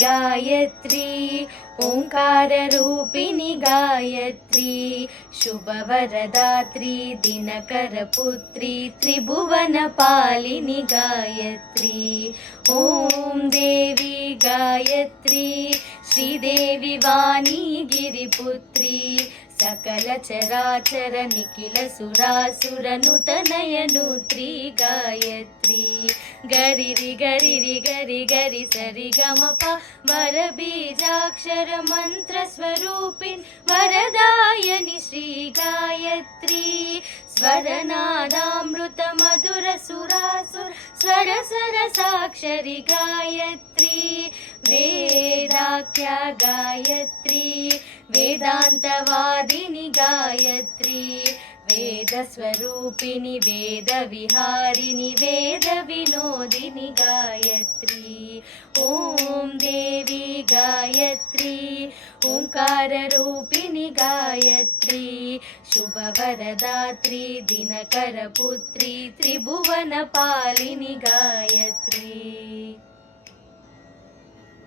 गायत्री ओंकाररूपिणि गायत्री शुभवरदात्री दिनकरपुत्री त्रिभुवनपालिनि गायत्री ॐ देवी गायत्री श्रीदेवी वाणी गिरिपुत्री सकल चराचर निखिल सुरासुरनुतनयनुत्री गायत्री गरिरि गरिरि गरि गरि सरि गमप वरबीजाक्षर मंत्र स्वरूपिणी वरदायनि श्री गायत्री स्वरनादामृत मधुर सुरासुर स्वर सरसाक्षरि गायत्री वेदाख्या गायत्री वेदान्तवादिनि गायत्री वेदस्वरूपिणि वेदविहारिणि वेदविनोदिनि गायत्री ॐ देवी गायत्री ओंकाररूपिणि गायत्री शुभवरदात्री दिनकरपुत्री त्रिभुवनपालिनि गायत्री।